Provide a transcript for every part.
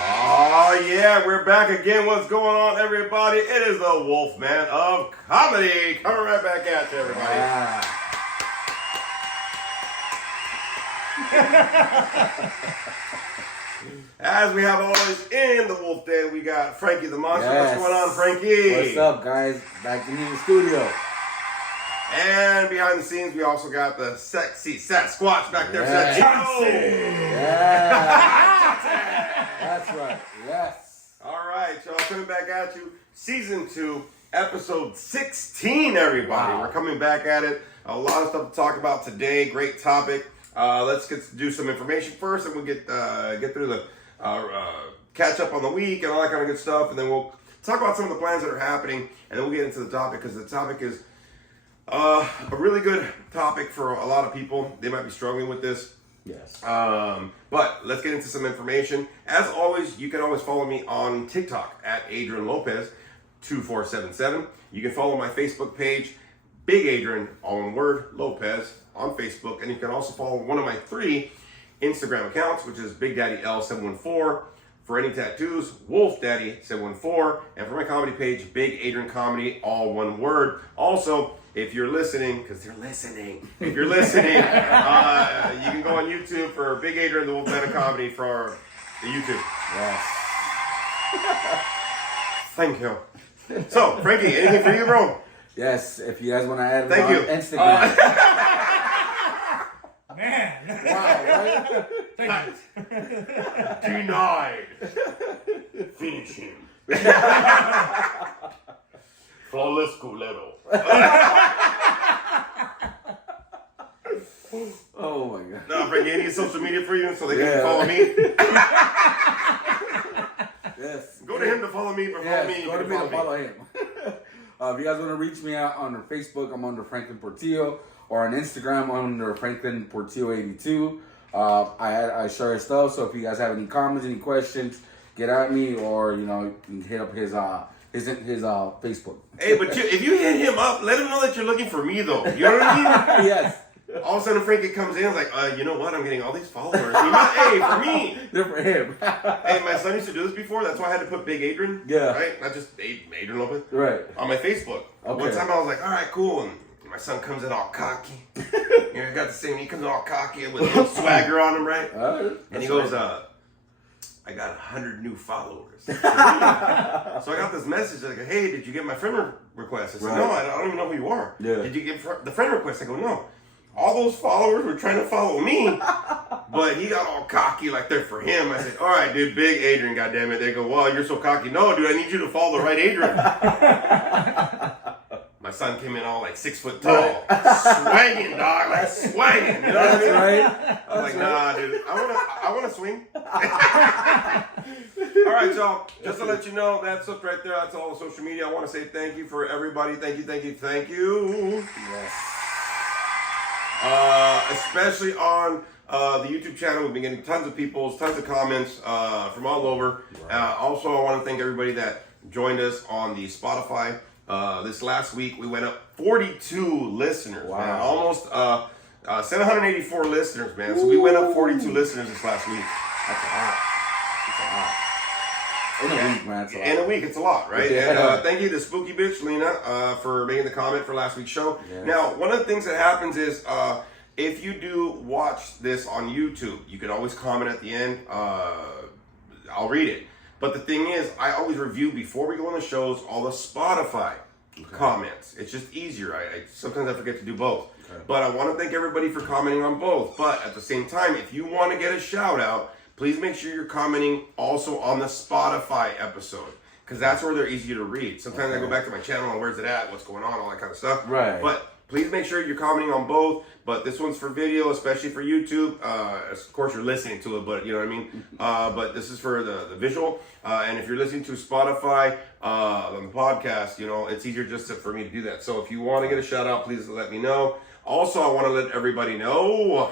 Oh yeah, we're back again. What's going on, everybody? It is the Wolfman of Comedy coming right back at you, everybody. As we have always in the Wolf Den, we got Frankie the Monster. Yes. What's going on, Frankie? What's up, guys? Back in the studio. And behind the scenes, we also got the sexy Sasquatch back there. Yes. Yeah. That's right. Yes. All right, y'all, coming back at you. Season 2, episode 16, everybody. Wow. We're coming back at it. A lot of stuff to talk about today. Great topic. Let's do some information first, and we'll get through the catch up on the week and all that kind of good stuff, and then we'll talk about some of the plans that are happening, and then we'll get into the topic, because the topic is a really good topic for a lot of people. They might be struggling with this. Yes. But let's get into some information. As always, you can always follow me on TikTok at Adrian Lopez 2477. You can follow my Facebook page, Big Adrian, all in word, Lopez, on Facebook. And you can also follow one of my 3 Instagram accounts, which is Big Daddy L714. For any tattoos, Wolf Daddy 714. And for my comedy page, Big Adrian Comedy, all one word. Also, if you're listening, because they're listening, if you're listening, you can go on YouTube for Big Adrian, the Wolf Daddy Comedy for the YouTube. Yes. Thank you. So, Frankie, anything for you, bro? Yes. If you guys want to add me Thank on you. Instagram. Man. Wow, right? Denied. Finish him. Flawless culero. Oh my god. No, Frankie, any social media for you so they can Yeah. follow me? Yes. Go to him to follow me, but follow Yes, me. go to me to follow him. If you guys want to reach me out on Facebook, I'm under Franklin Portillo, or on Instagram under Franklin Portillo 82. I share stuff, so if you guys have any comments, any questions, get at me, or you can hit up his Facebook. Hey, but if you hit him up, let him know that you're looking for me, though. You know what I mean? Yes. All of a sudden, Frankie comes in and is like, you know what? I'm getting all these followers. Hey, for me. They're for him. Hey, my son used to do this before. That's why I had to put Big Adrian. Yeah. Right? Not just Adrian Lopez. Right. On my Facebook. Okay. One time I was like, all right, cool. And my son comes in all cocky. He's got the same, he comes in all cocky with a little swagger on him, right? And he goes, I got 100 new followers. So I got this message like, hey, did you get my friend request? I said, no, I don't even know who you are. Yeah. Did you get the friend request? I go, no. All those followers were trying to follow me, but he got all cocky like they're for him. I said, all right, dude, Big Adrian, goddammit. They go, well, you're so cocky. No, dude, I need you to follow the right Adrian. My son came in all like 6 foot tall, swanging, dog, like swanging. You know what I mean? Right. I was like, nah, dude, I want to swing. All right, y'all. Just to let you know, that's up right there. That's all on social media. I want to say thank you for everybody. Thank you. Yes. Especially on the YouTube channel. We've been getting tons of comments from all over. Also, I want to thank everybody that joined us on the Spotify. This last week, we went up 42 listeners, Wow. man. Almost 784 listeners, man. So we went up 42 listeners this last week. That's a lot. That's a lot. In a week, man. It's a lot. In a week, it's a lot, right? Yeah. And thank you to Spooky Bitch, Lena, for making the comment for last week's show. Yeah. Now, one of the things that happens is if you do watch this on YouTube, you can always comment at the end. I'll read it. But the thing is, I always review before we go on the shows all the Spotify comments. It's just easier. Sometimes I forget to do both. Okay. But I want to thank everybody for commenting on both. But at the same time, if you want to get a shout out, please make sure you're commenting also on the Spotify episode, because that's where they're easier to read. Sometimes I go back to my channel and where's it at, what's going on, all that kind of stuff. Right. But please make sure you're commenting on both. But this one's for video, especially for YouTube. Of course, you're listening to it, but you know what I mean. But this is for the visual. And if you're listening to Spotify on the podcast, it's easier just for me to do that. So if you want to get a shout out, please let me know. Also, I want to let everybody know.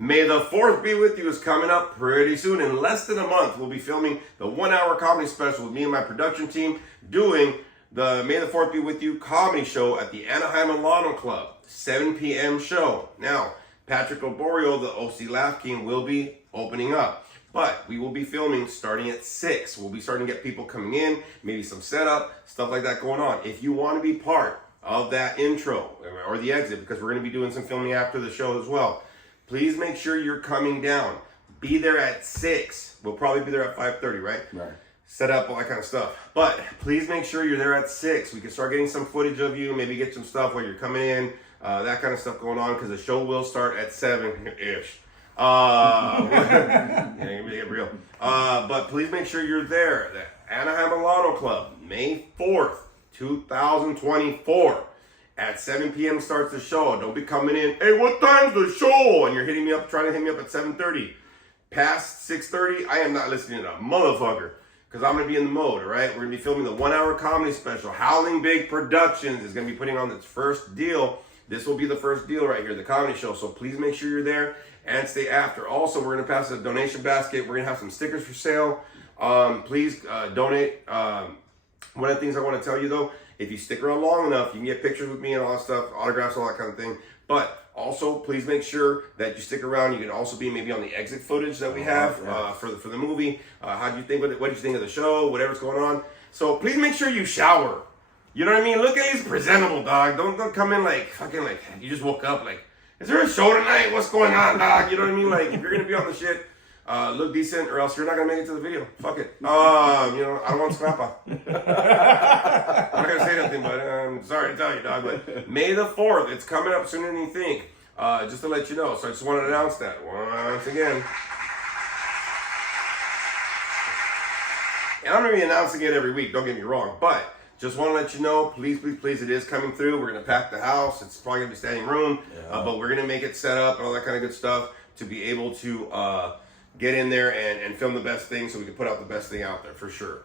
May the 4th be with you is coming up pretty soon. In less than a month, we'll be filming the 1-hour comedy special with me and my production team doing the May the 4th be with you comedy show at the Anaheim Milano Club, 7 p.m. show. Now, Patrick Oborio, the OC Laugh King, will be opening up. But we will be filming starting at 6. We'll be starting to get people coming in, maybe some setup, stuff like that going on. If you want to be part of that intro or the exit, because we're going to be doing some filming after the show as well, please make sure you're coming down. Be there at 6. We'll probably be there at 5:30, right? Right. Set up, all that kind of stuff. But please make sure you're there at 6. We can start getting some footage of you, maybe get some stuff while you're coming in, that kind of stuff going on, because the show will start at 7-ish. Yeah, get real. But please make sure you're there. The Anaheim Milano Club, May 4th, 2024. At 7 p.m. starts the show. Don't be coming in, hey, what time's the show? And you're hitting me up, trying to hit me up at 7:30. Past 6:30, I am not listening to a motherfucker. Because I'm going to be in the mode, all right? We're going to be filming the 1-hour comedy special. Howling Big Productions is going to be putting on its first deal. This will be the first deal right here, the comedy show. So please make sure you're there and stay after. Also, we're going to pass a donation basket. We're going to have some stickers for sale. Please donate. One of the things I want to tell you, though, if you stick around long enough, you can get pictures with me and all that stuff, autographs, all that kind of thing. But also, please make sure that you stick around. You can also be maybe on the exit footage that we have for the movie. How do you think? What did you think of the show? Whatever's going on. So please make sure you shower. You know what I mean? Look at least presentable, dog. Don't come in like fucking like you just woke up. Like, is there a show tonight? What's going on, dog? You know what I mean? Like, if you're gonna be on the shit, look decent, or else you're not gonna make it to the video. Fuck it. I don't want scrappa. I'm not gonna say nothing, but I'm sorry to tell you, dog. But May the 4th, it's coming up sooner than you think. Just to let you know. So I just wanted to announce that once again. And I'm gonna be announcing it every week. Don't get me wrong, but just want to let you know, please, please, please, it is coming through. We're gonna pack the house. It's probably gonna be standing room, but we're gonna make it set up and all that kind of good stuff to be able to get in there and film the best thing so we can put out the best thing out there for sure.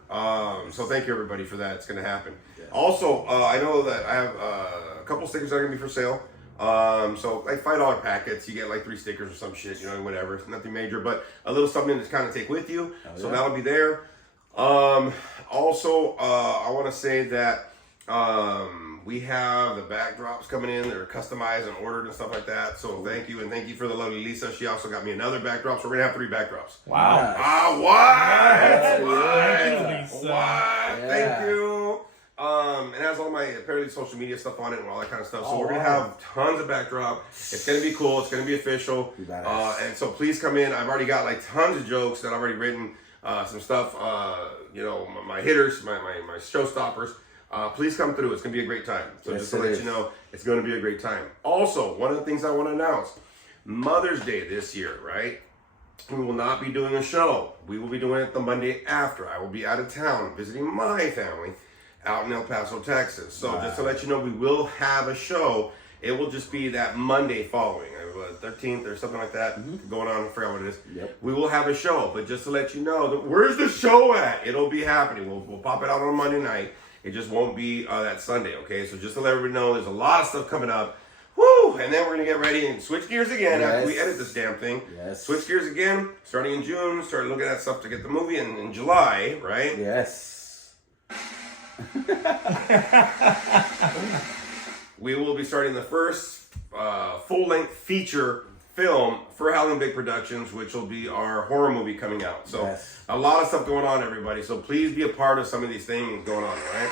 So thank you everybody for that. It's going to happen. Yeah. Also, I know that I have a couple stickers that are going to be for sale. So like $5 packets, you get like 3 stickers or some shit, whatever. It's nothing major, but a little something to kind of take with you. So that'll be there. Also, I want to say that we have the backdrops coming in that are customized and ordered and stuff like that. So thank you, and thank you for the lovely Lisa. She also got me another backdrop, so we're gonna have 3 backdrops. Wow! What? Yeah. Thank you. It has all my apparently social media stuff on it and all that kind of stuff. So we're gonna have tons of backdrop. It's gonna be cool. It's gonna be official. And so please come in. I've already got like tons of jokes that I've already written. Some stuff. My hitters, my showstoppers. Please come through. It's going to be a great time. So just to let you know, it's going to be a great time. Also, one of the things I want to announce, Mother's Day this year, right? We will not be doing a show. We will be doing it the Monday after. I will be out of town visiting my family out in El Paso, Texas. So just to let you know, we will have a show. It will just be that Monday following, 13th or something like that, going on. I forgot what it is. Yep. We will have a show, but just to let you know, where's the show at? It'll be happening. We'll pop it out on Monday night. It just won't be that Sunday, okay? So just to let everybody know, there's a lot of stuff coming up. Woo! And then we're going to get ready and switch gears again after we edit this damn thing. Yes. Switch gears again, starting in June, start looking at stuff to get the movie in July, right? Yes. We will be starting the first full-length feature film for Howling Big Productions, which will be our horror movie coming out. So a lot of stuff going on, everybody. So please be a part of some of these things going on, right?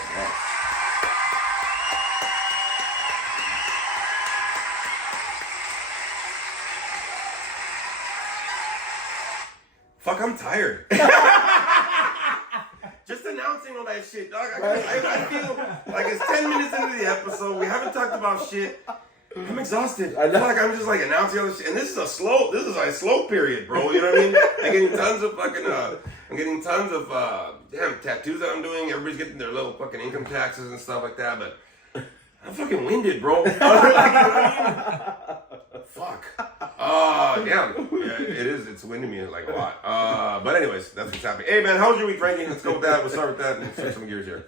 Fuck, I'm tired. Just announcing all that shit, dog. I feel like it's 10 minutes into the episode. We haven't talked about shit. I'm exhausted. I feel like I'm just like announcing all this shit. And this is a slow period, bro. You know what I mean? I'm getting tons of fucking I'm getting tons of damn tattoos that I'm doing. Everybody's getting their little fucking income taxes and stuff like that, but I'm fucking winded, bro. Fuck. Damn. Yeah, it is. It's winding me like a lot. But anyways, that's what's happening. Hey, man, how's your week, Frankie? Let's go with that. We'll start with that and switch some gears here.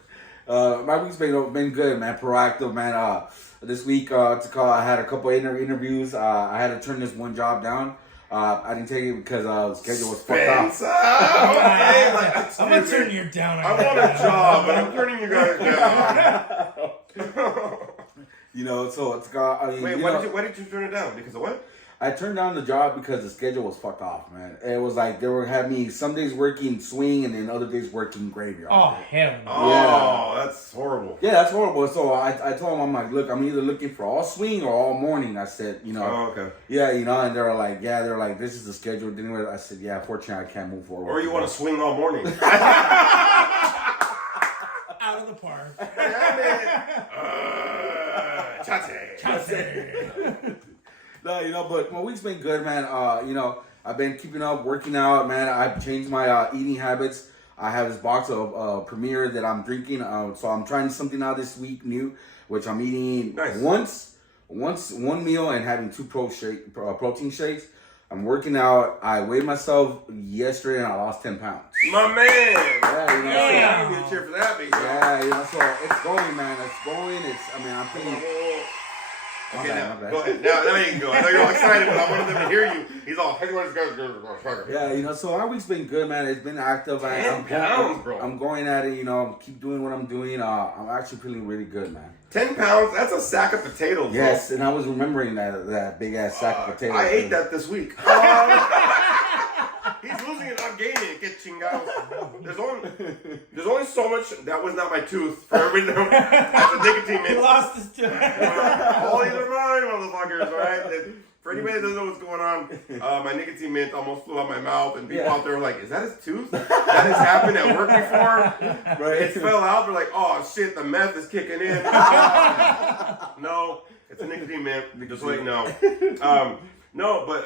My week's been good, man. Proactive, man. This week, I had a couple interviews. I had to turn this one job down. I didn't take it because the schedule was fucked up. Okay, like, I'm gonna turn you down. I want a job, but I'm turning you guys down. You know, so it's got. Wait, why did you turn it down? Because of what? I turned down the job because the schedule was fucked off, man. It was like they were having me some days working swing and then other days working graveyard. Oh hell no! Oh, that's horrible. Yeah, that's horrible. So I told them, I'm like, look, I'm either looking for all swing or all morning. I said, you know. Oh, okay. Yeah, you know, and they were like, this is the schedule. Anyway, I said, yeah, fortunately, I can't move forward. Or you want to swing all morning. Out of the park. Chate. No, you know, but my week's been good, man. You know, I've been keeping up, working out, man. I've changed my eating habits. I have this box of Premier that I'm drinking. So I'm trying something out this week new, which I'm eating one meal and having two protein shakes. I'm working out. I weighed myself yesterday and I lost 10 pounds. My man. Yeah, you know, Yeah, I'll give you a cheer for that, big guy. Yeah, you know, so it's going, man. It's going. I'm feeling. Okay, My bad. go ahead. Now you can go. I know you're all excited, but I wanted them to hear you. He's all, hey, where's this guy? Yeah, you know, so our week's been good, man. It's been active. 10 pounds, bro. I'm going at it, you know, keep doing what I'm doing. I'm actually feeling really good, man. 10 pounds? That's a sack of potatoes, bro. Yes, and I was remembering that big ass sack of potatoes. I ate that this week. He's losing it, I'm gaining it. Get chingados. There's only so much. That was not my tooth. For everybody to know, that's a nicotine mint. He lost his tooth. All these are mine, motherfuckers, all right? And for anybody that doesn't know what's going on, my nicotine mint almost flew out my mouth, and people out there were like, is that his tooth? That has happened at work before? Right. It fell out. They're like, oh, shit, the meth is kicking in. No, it's a nicotine mint. Just so you know. No, but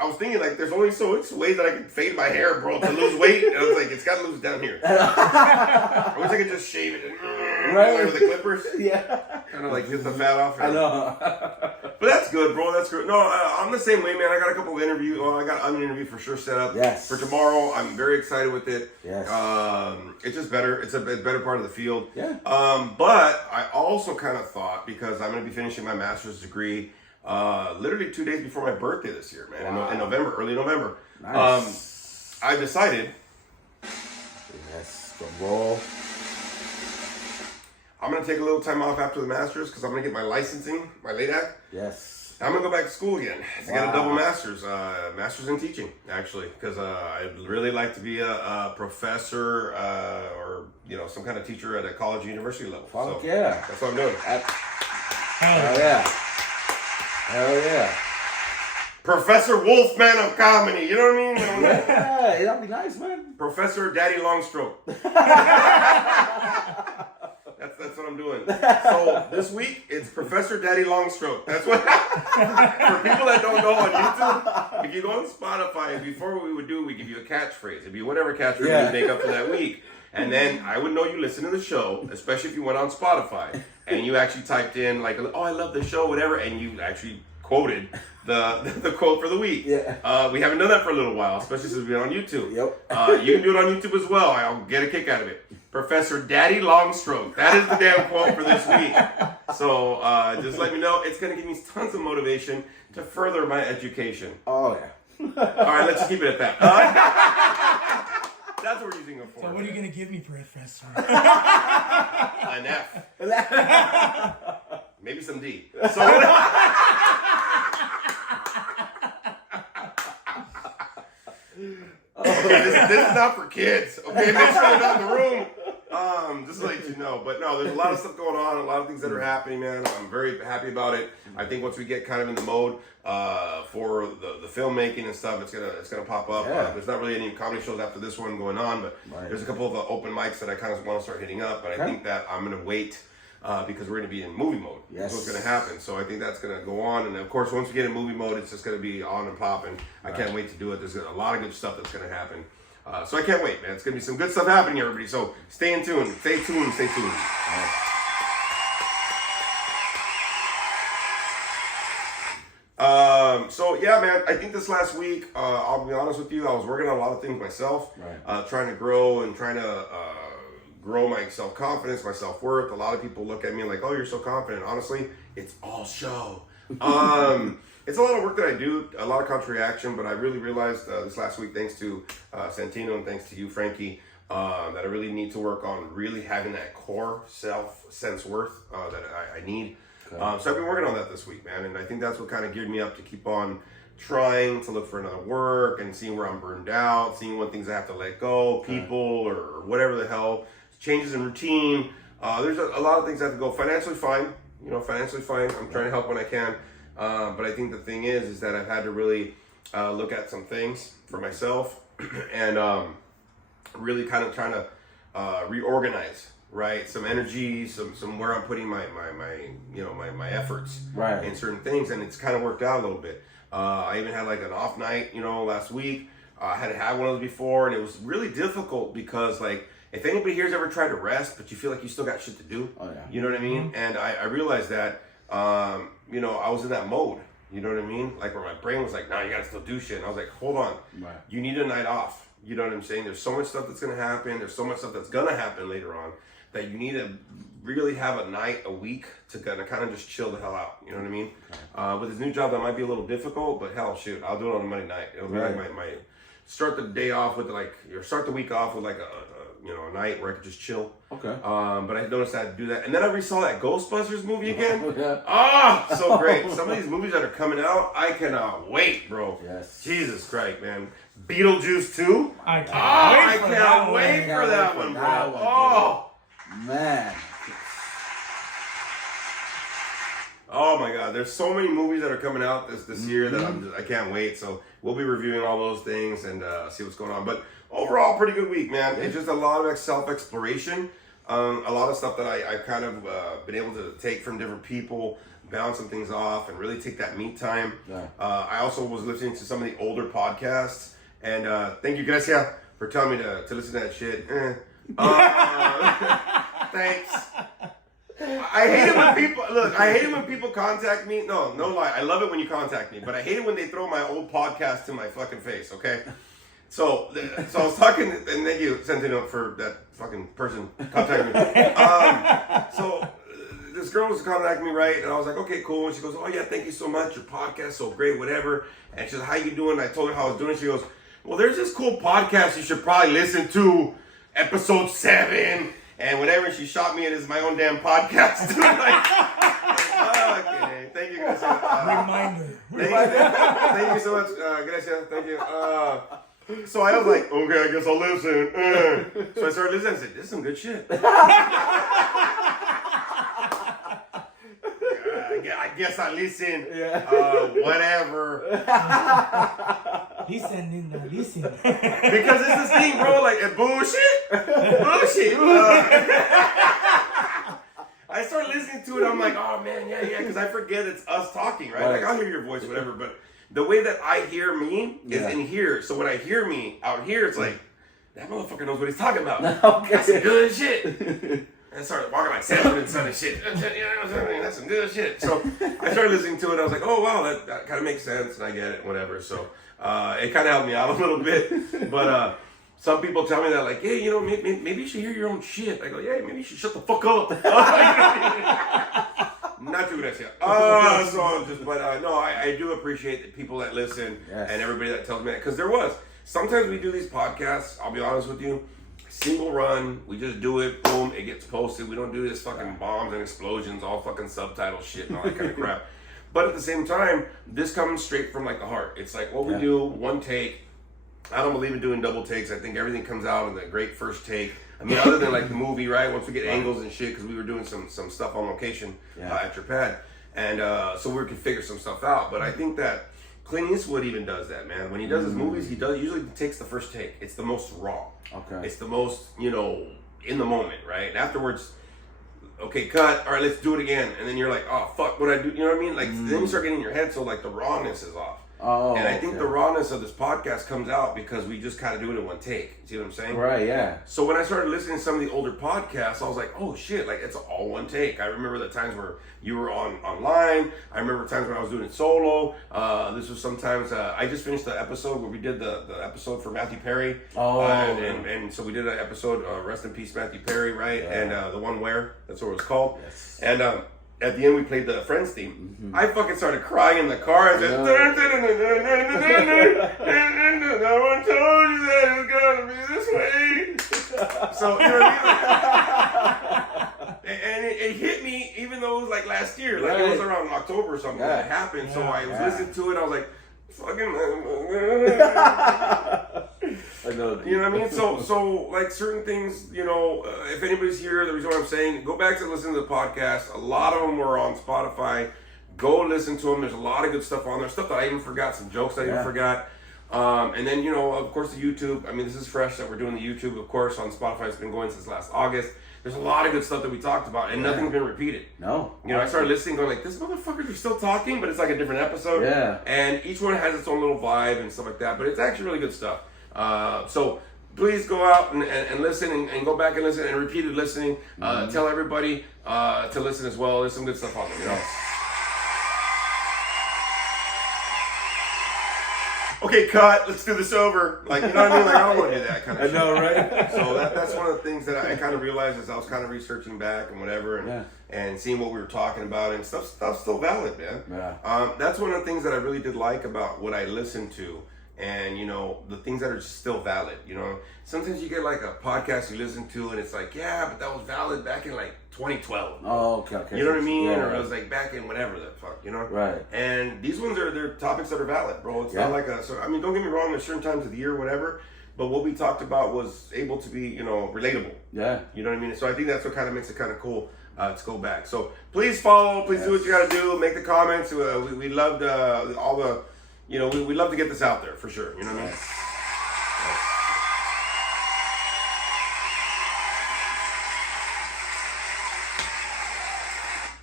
I was thinking, like, there's only so much ways that I can fade my hair, bro, to lose weight. And I was like, it's got to lose down here. I wish I could just shave it and with the clippers. Yeah. Kind of like get the fat off. I know. But that's good, bro. That's good. No, I'm the same way, man. I got a couple of interviews. Well, I got an interview for sure set up. Yes. For tomorrow. I'm very excited with it. Yes. It's just better. It's a better part of the field. Yeah. But I also kind of thought, because I'm going to be finishing my master's degree literally 2 days before my birthday this year, man. Wow. In November, early November. Nice. I decided. Yes. The roll. I'm going to take a little time off after the master's because I'm going to get my licensing, my LADAC. Yes. I'm going to go back to school again to get a double master's. Master's in teaching, actually, because I'd really like to be a professor or, you know, some kind of teacher at a college or university level. Fuck so yeah. That's what I'm doing. Hell yeah. Hell yeah. Professor Wolfman of comedy. You know what I mean? Yeah, that'd be nice, man. Professor Daddy Longstroke. That's what I'm doing. So this week it's Professor Daddy Longstroke. That's what. For people that don't know on YouTube, if you go on Spotify, before we give you a catchphrase. It'd be whatever catchphrase you make up for that week, and then I would know you listen to the show, especially if you went on Spotify and you actually typed in like, oh, I love the show, whatever, and you actually quoted the quote for the week. Yeah. We haven't done that for a little while, especially since we've been on YouTube. Yep. You can do it on YouTube as well. I'll get a kick out of it. Professor Daddy Longstroke. That is the damn quote for this week. So just let me know. It's going to give me tons of motivation to further my education. Oh, yeah. All right, let's just keep it at that. That's what we're using it for. So what are you going to give me, Professor? An F. Maybe some D. So this is not for kids, okay? Make sure they're not in the room. Just to let you know. But no, there's a lot of stuff going on, a lot of things that are happening, man. I'm very happy about it. I think once we get kind of in the mode for the filmmaking and stuff, it's gonna pop up. Yeah. There's not really any comedy shows after this one going on, but there's a couple of open mics that I kind of want to start hitting up. But I think that I'm gonna wait. Because we're going to be in movie mode. Yes. That's what's going to happen. So I think that's going to go on. And of course, once we get in movie mode, it's just going to be on and popping. I can't wait to do it. There's a lot of good stuff that's going to happen. So I can't wait, man. It's going to be some good stuff happening, everybody. So stay in tune. Stay tuned. Stay tuned. So yeah, man, I think this last week, I'll be honest with you, I was working on a lot of things myself, trying to grow and trying to grow my self-confidence, my self-worth. A lot of people look at me like, oh, you're so confident. Honestly, it's all show. It's a lot of work that I do, a lot of counter-reaction, but I really realized this last week, thanks to Santino and thanks to you, Frankie, that I really need to work on really having that core self-sense-worth that I need. So I've been working on that this week, man, and I think that's what kind of geared me up to keep on trying to look for another work and seeing where I'm burned out, seeing what things I have to let go, people or whatever the hell, changes in routine. There's a lot of things I have to go. Financially fine, financially fine. I'm trying to help when I can, but I think the thing is that I've had to really look at some things for myself and really kind of trying to reorganize. Right, some energy, some where I'm putting my efforts in certain things, and it's kind of worked out a little bit. I even had like an off night, last week. I had had one of those before, and it was really difficult because like if anybody here's ever tried to rest, but you feel like you still got shit to do, you know what I mean? And I realized that I was in that mode, you know what I mean? Like where my brain was like, nah, you gotta still do shit. And I was like, hold on, you need a night off. You know what I'm saying? There's so much stuff that's gonna happen. There's so much stuff that's gonna happen later on, that you need to really have a night, a week to kind of just chill the hell out. You know what I mean? With this new job, that might be a little difficult, but hell, shoot, I'll do it on a Monday night. It'll be like my start the day off with start the week off with like a night where I could just chill. Okay. But I noticed I had to do that, and then I resaw that Ghostbusters movie again. So great! Some of these movies that are coming out, I cannot wait, bro. Yes. Jesus Christ, man. Beetlejuice 2. I can't wait for that one, bro. Oh. Man. Oh my God, there's so many movies that are coming out this year that I can't wait. So we'll be reviewing all those things and see what's going on. But overall, pretty good week, man. It's just a lot of self-exploration, a lot of stuff that I've kind of been able to take from different people, bounce some things off, and really take that me time. I also was listening to some of the older podcasts, and thank you, Gracia, for telling me to listen to that shit. Thanks. I hate it when people contact me. No lie. I love it when you contact me, but I hate it when they throw my old podcast to my fucking face, okay? So I was talking, and thank you, Santino, for that fucking person contacting me. So this girl was contacting me, right? And I was like, okay, cool. And she goes, oh yeah, thank you so much. Your podcast so great, whatever. And she's like, how you doing? And I told her how I was doing. She goes, well, there's this cool podcast you should probably listen to, episode 7. And whatever, she shot me, it is my own damn podcast. Okay, thank you, Gracia. Reminder. Thank you so much, Gracia. Thank you. So I was like, okay, I guess I'll listen. So I started listening. I said, this is some good shit. I guess I listen. Whatever. Listen. Because it's this thing, bro, like bullshit. I started listening to it, I'm like, oh man, yeah, because I forget it's us talking, right? Like I'll hear your voice, whatever, but the way that I hear me is in here. So when I hear me out here, it's like, that motherfucker knows what he's talking about. That's some good shit. And I started walking like Samson and son and shit. That's some good shit. So I started listening to it. I was like, oh wow, that kind of makes sense, and I get it, whatever. So it kind of helped me out a little bit. But some people tell me that, like, hey, maybe you should hear your own shit. I go, yeah, maybe you should shut the fuck up. Not too Gracia. I do appreciate the people that listen and everybody that tells me that. Because sometimes we do these podcasts, I'll be honest with you, single run, we just do it, boom, it gets posted. We don't do this fucking bombs and explosions, all fucking subtitle shit and all that kind of crap. But at the same time, this comes straight from like the heart. It's like what we do, one take. I don't believe in doing double takes. I think everything comes out in the great first take. I mean, other than like the movie, right? Once we get angles and shit, because we were doing some stuff on location at your pad. And so we could figure some stuff out. But I think that Clint Eastwood even does that, man. When he does his movies, he usually takes the first take. It's the most raw. Okay. It's the most, in the moment, right? And afterwards, okay, cut. All right, let's do it again. And then you're like, oh, fuck, what I do? You know what I mean? Like, then you start getting in your head, so like the rawness is off. Oh, and I think okay. the rawness of this podcast comes out because we just kind of do it in one take. See what I'm saying? Right, yeah. So when I started listening to some of the older podcasts, I was like, oh shit, like it's all one take. I remember the times where you were online. I remember times when I was doing it solo. This was sometimes, I just finished the episode where we did the episode for Matthew Perry. Oh, and so we did an episode, Rest in Peace Matthew Perry, right? Yeah. And the one where, that's what it was called. Yes. And at the end, we played the Friends theme. Mm-hmm. I fucking started crying in the car. I said, no one told you that it's gonna be this way. So, you know what I mean? And it hit me, even though it was like last year. Like, it was around October or something that happened. So I was listening to it. I was like, fucking... I know. You know what I mean? So like certain things, you know, if anybody's here, the reason why I'm saying, go back to listen to the podcast. A lot of them were on Spotify. Go listen to them. There's a lot of good stuff on there. Stuff that I even forgot. Some jokes that I even forgot. And then, you know, of course, the YouTube. I mean, this is fresh that we're doing the YouTube. Of course, on Spotify, it's been going since last August. There's a lot of good stuff that we talked about, and nothing's been repeated. No. You know, I started listening, going like, this motherfuckers are still talking, but it's like a different episode. Yeah. And each one has its own little vibe and stuff like that, but it's actually really good stuff. So please go out and listen and go back and listen and repeated listening. Tell everybody to listen as well. There's some good stuff on there, you know. Okay, cut. Let's do this over. Like, you know what I mean? Like, I don't want to do that kind of shit. I know, right? So that's one of the things that I kind of realized as I was kind of researching back and whatever, and seeing what we were talking about, and stuff's still valid, man. Yeah. That's one of the things that I really did like about what I listened to. And, you know, the things that are just still valid, you know. Sometimes you get like a podcast you listen to and it's like, yeah, but that was valid back in like 2012. Oh, okay. You know what I mean? Yeah, or it was like back in whatever the fuck, you know? Right. And these ones they're topics that are valid, bro. It's not like so I mean, don't get me wrong, there's certain times of the year or whatever, but what we talked about was able to be, you know, relatable. Yeah. You know what I mean? So I think that's what kind of makes it kind of cool to go back. So please follow, please do what you got to do, make the comments. We loved all the... You know, we love to get this out there for sure. You know what I mean?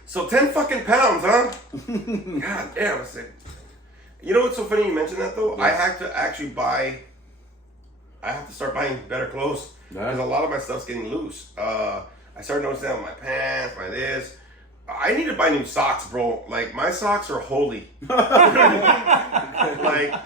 So 10 fucking pounds, huh? God damn, I said. You know what's so funny you mentioned that though? I have to actually I have to start buying better clothes because a lot of my stuff's getting loose. I started noticing that with my pants, my this. I need to buy new socks, bro. Like, my socks are holy. Like,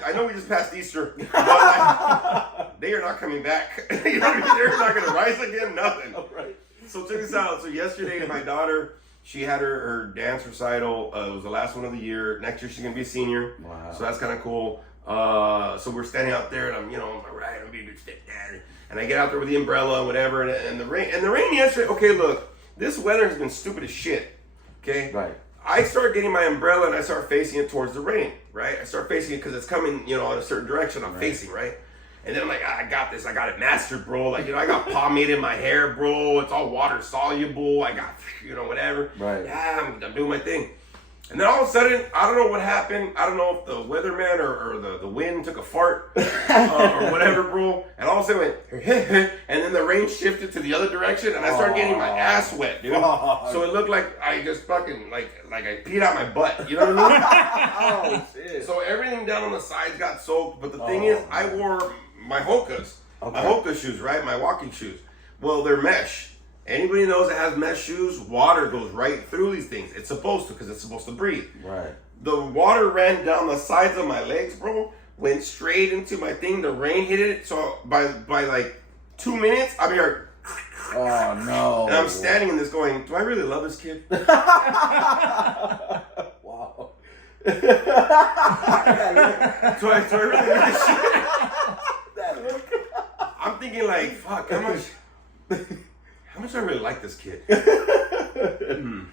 I know we just passed Easter, but like, they are not coming back. You know what I mean? They're not going to rise again, nothing. Right. So check this out. So yesterday, my daughter, she had her dance recital. It was the last one of the year. Next year, she's going to be a senior. Wow. So that's kind of cool. So we're standing out there, and I'm, you know, I'm right, I'm being a good stepdad. And I get out there with the umbrella and whatever, and the rain yesterday. Okay, look, this weather has been stupid as shit. Okay? Right. I start getting my umbrella and I start facing it towards the rain, right? I start facing it because it's coming, you know, in a certain direction I'm facing, right? And then I'm like, I got this. I got it mastered, bro. Like, you know, I got pomade in my hair, bro. It's all water soluble. I got, you know, whatever. Right. Yeah, I'm doing my thing. And then all of a sudden, I don't know what happened. I don't know if the weatherman or the wind took a fart or whatever, bro. And all of a sudden it went, and then the rain shifted to the other direction, and I started getting my ass wet, dude. So it looked like I just fucking, like I peed out my butt. You know what I mean? Oh, shit. So everything down on the sides got soaked. But the thing is, I wore my Hokas. My Hoka shoes, right? My walking shoes. Well, they're mesh. Anybody knows that has mesh shoes, water goes right through these things. It's supposed to, because it's supposed to breathe. Right. The water ran down the sides of my legs, bro. Went straight into my thing. The rain hit it. So by like 2 minutes, I'm here. Oh, no. And I'm standing in this going, do I really love this kid? Wow. Do I really love this shit? I'm thinking like, fuck, how much do I really like this kid? And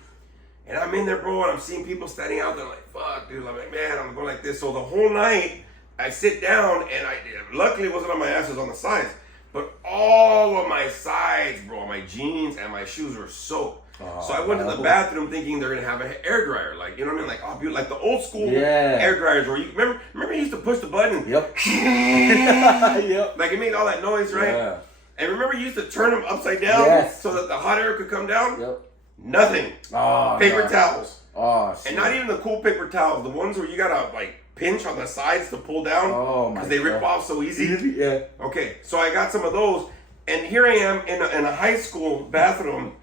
I'm in there, bro, and I'm seeing people standing out there like, fuck, dude. I'm like, man, I'm going like this. So the whole night, I sit down, and luckily it wasn't on my ass, it was on the sides. But all of my sides, bro, my jeans and my shoes were soaked. So I went to the bathroom thinking they're gonna have an air dryer, like, you know what I mean, like, oh, beautiful, like the old school air dryers where you remember you used to push the button. Yep. Yep. Like it made all that noise, right? Yeah. And remember you used to turn them upside down so that the hot air could come down. Yep. Nothing. Oh, Paper towels. Oh, shit. And not even the cool paper towels, the ones where you gotta like pinch on the sides to pull down. Oh, my because they rip God. off so easy. Yeah. Okay, so I got some of those, and here I am in a high school bathroom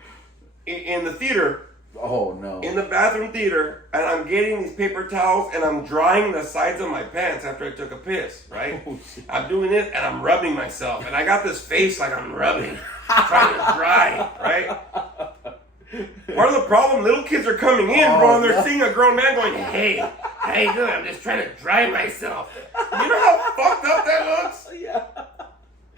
in the theater. Oh, no. In the bathroom theater, and I'm getting these paper towels and I'm drying the sides of my pants after I took a piss, right? Oh, shit. I'm doing it and I'm rubbing myself, and I got this face like I'm rubbing, trying to dry, right? Part of the problem, little kids are coming in, bro, and they're seeing a grown man going, hey, how you doing? I'm just trying to dry myself. You know how fucked up that looks? Yeah.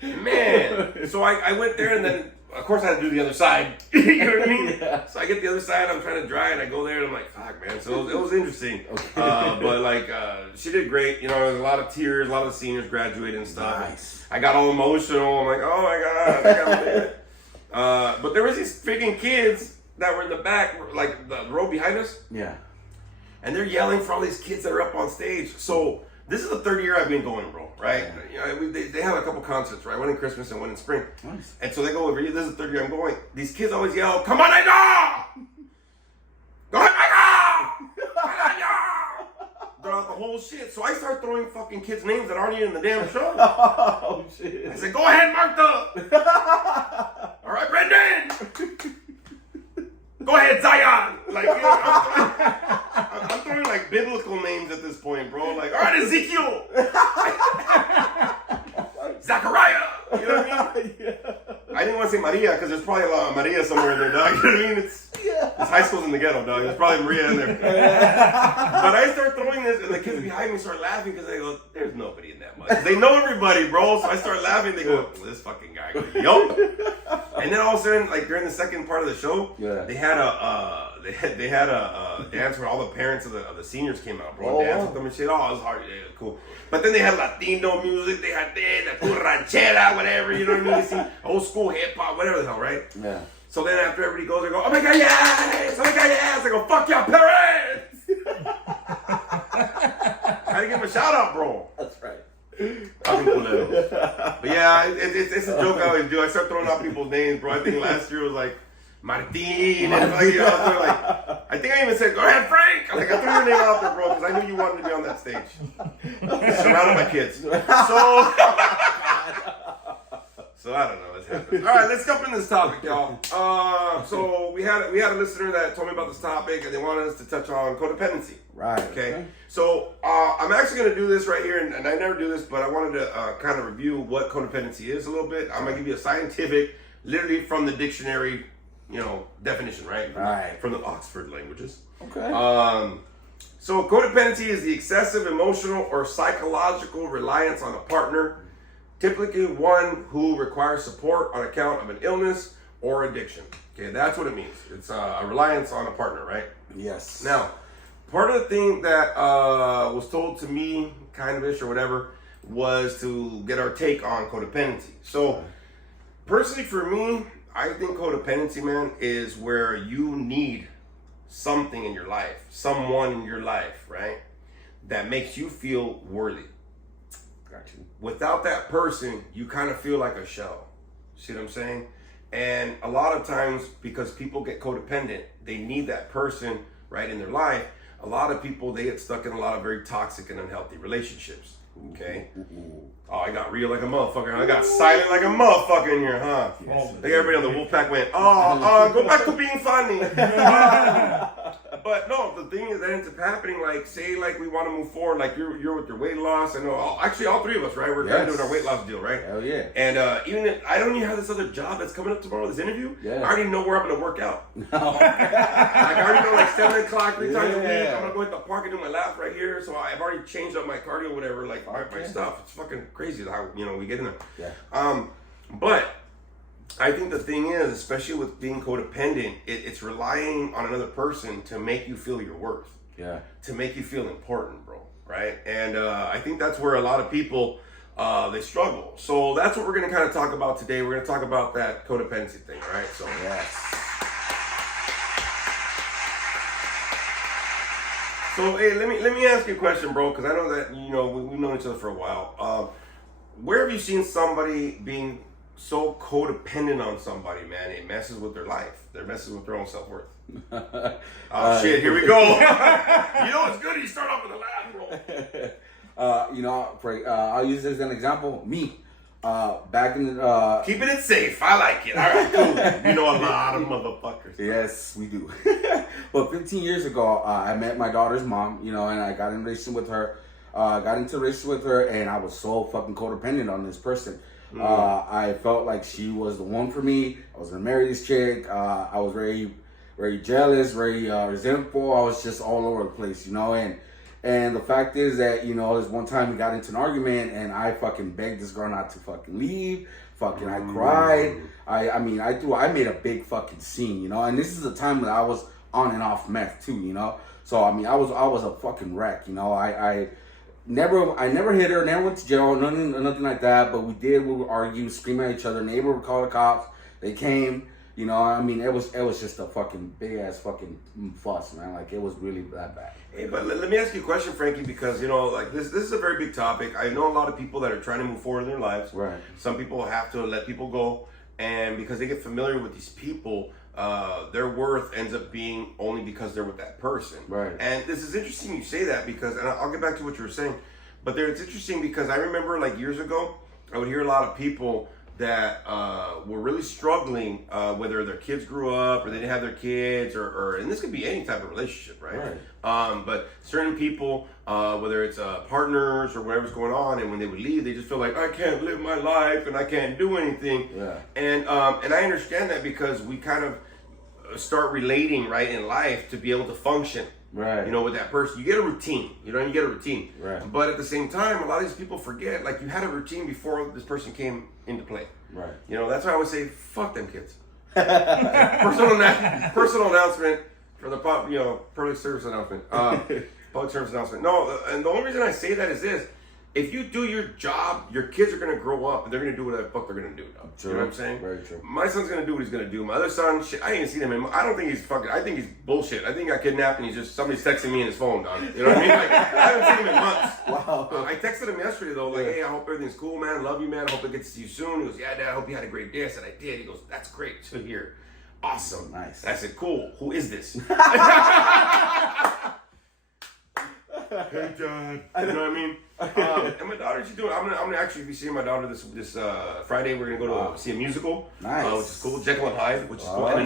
Man. So I went there, and then, of course, I had to do the other side. You know what I mean? Yeah. So I get the other side, I'm trying to dry, and I go there, and I'm like, fuck, man. So it was interesting. Okay. But, like, she did great. You know, there was a lot of tears, a lot of seniors graduated and stuff. Nice. I got all emotional. I'm like, oh, my God. I can't believe it. But there was these freaking kids that were in the back, like the row behind us, Yeah. and they're yelling for all these kids that are up on stage. So this is the third year I've been going, bro, right? Yeah. You know, they have a couple concerts, right? One in Christmas and one in spring. Nice. And so they go every year. This is the third year I'm going. These kids always yell, come on, Aida! Go ahead, Aida! Throughout the whole shit. So I start throwing fucking kids' names that aren't even in the damn show. Oh, shit. I said, go ahead, Martha! All right, Brendan! Go ahead, Zion! Like, you know, I'm throwing like biblical names at this point, bro. Like, all right, Ezekiel! Zachariah! You know what I mean? Yeah. I didn't want to say Maria because there's probably a lot of Maria somewhere in there, dog. You know what I mean? It's high school's in the ghetto, dog. There's probably Maria in there. But I start throwing this, and the kids behind me start laughing because they go, there's nobody in that much. They know everybody, bro. So I start laughing. They go, this fucking guy. I go, yup. And then all of a sudden, like during the second part of the show, they had a they had a dance where all the parents of the seniors came out, bro. And danced with them and shit. Oh, it was hard. Yeah, cool. But then they had Latino music. They had the ranchera, whatever. You know what I mean? You see, old school hip hop, whatever the hell, right? Yeah. So then after everybody goes, they go, oh my God, yes! Oh my God, yes! I go, fuck y'all, parents! Had to give him a shout out, bro. That's right. Fucking culero. But yeah, it's a joke I always do. I start throwing out people's names, bro. I think last year was like Martin. And like, you know, I think I even said, go ahead, Frank! Like, I threw your name out there, bro, because I knew you wanted to be on that stage. Surrounded by kids. So I don't know what's happening. All right, let's jump into this topic, y'all. So we had a listener that told me about this topic, and they wanted us to touch on codependency. Right. Okay. So I'm actually going to do this right here, and I never do this, but I wanted to kind of review what codependency is a little bit. I'm going to give you a scientific, literally from the dictionary, you know, definition, right? Right. From the Oxford languages. Okay. So codependency is the excessive emotional or psychological reliance on a partner, typically one who requires support on account of an illness or addiction. Okay, that's what it means. It's a reliance on a partner, right? Yes. Now, part of the thing that was told to me, kind of ish or whatever, was to get our take on codependency. So, personally for me, I think codependency, man, is where you need something in your life, someone in your life, right, that makes you feel worthy. Got you. Without that person, you kind of feel like a shell. See what I'm saying? And a lot of times, because people get codependent, they need that person right in their life. A lot of people, they get stuck in a lot of very toxic and unhealthy relationships. Okay? Oh, I got real like a motherfucker. I got silent like a motherfucker in here, huh? Yes. I think everybody on the Wolfpack went, go back to being funny. But no, the thing is that ends up happening, like, say, like, we want to move forward, like, you're with your weight loss, and actually, all three of us, right? We're kind of doing our weight loss deal, right? Hell yeah. And I don't even have this other job that's coming up tomorrow, this interview. Yeah. I already know where I'm going to work out. Like, I already know, like, 7 o'clock, 3 times a week, I'm going to go hit the park and do my laps right here. So I've already changed up my cardio, whatever, like, my stuff. It's fucking crazy how, you know, we get in there. Yeah. But I think the thing is, especially with being codependent, it's relying on another person to make you feel your worth. Yeah. To make you feel important, bro. Right? And I think that's where a lot of people, they struggle. So that's what we're going to kind of talk about today. We're going to talk about that codependency thing, right? So Yes. So hey, let me ask you a question, bro, because I know that, you know, we've known each other for a while. Where have you seen somebody being so codependent on somebody, man, it messes with their life. It messes with their own self-worth. Oh, shit, here we go. You know what's good? You start off with a laugh, bro. I'll use this as an example. Me, back in the... Keeping it safe. I like it. All right, cool. You know a lot of motherfuckers. Yes, we do. But 15 years ago, I met my daughter's mom, and I got in a relationship with her. And I was so fucking codependent on this person. I felt like she was the one for me. I was gonna marry this chick. I was very, very jealous, very resentful. I was just all over the place, And the fact is that, this one time we got into an argument and I fucking begged this girl not to fucking leave. I cried. I made a big fucking scene, And this is the time that I was on and off meth too, So I was a fucking wreck, I never hit her, never went to jail, nothing like that. But we would argue, scream at each other. Neighbor would call the cops. They came. It was just a fucking big ass fucking fuss, man. Like it was really that bad. Hey, but let me ask you a question, Frankie, because this is a very big topic. I know a lot of people that are trying to move forward in their lives. Right. Some people have to let people go, and because they get familiar with these people, their worth ends up being only because they're with that person. Right. And this is interesting you say that because, and I'll get back to what you were saying, but it's interesting because I remember like years ago, I would hear a lot of people that were really struggling, whether their kids grew up or they didn't have their kids, or and this could be any type of relationship, right? But certain people, whether it's partners or whatever's going on, and when they would leave, they just feel like I can't live my life and I can't do anything. Yeah. And I understand that because we kind of start relating right in life to be able to function. Right. With that person. You get a routine. You get a routine. Right. But at the same time, a lot of these people forget, like you had a routine before this person came into play. Right. That's why I always say, fuck them kids. personal announcement for the public service announcement. Public service announcement. No, and the only reason I say that is this. If you do your job, your kids are going to grow up and they're going to do whatever the fuck they're going to do. True. You know what I'm saying? Very true. My son's going to do what he's going to do. My other son, shit, I ain't even seen him. I don't think he's fucking, I think he's bullshit. I think he got kidnapped and somebody's texting me in his phone, dog. You know what I mean? Like, I haven't seen him in months. Wow. I texted him yesterday, though, like, hey, I hope everything's cool, man. Love you, man. I hope I get to see you soon. He goes, yeah, Dad, I hope you had a great day. I said, I did. He goes, that's great to hear. Awesome. Nice. I said, cool. Who is this? Hey, Dad. You know what I mean? And my daughter, she's doing. I'm gonna actually be seeing my daughter this Friday. We're gonna go to see a musical, nice, which is cool. Jekyll and Hyde, which is cool, in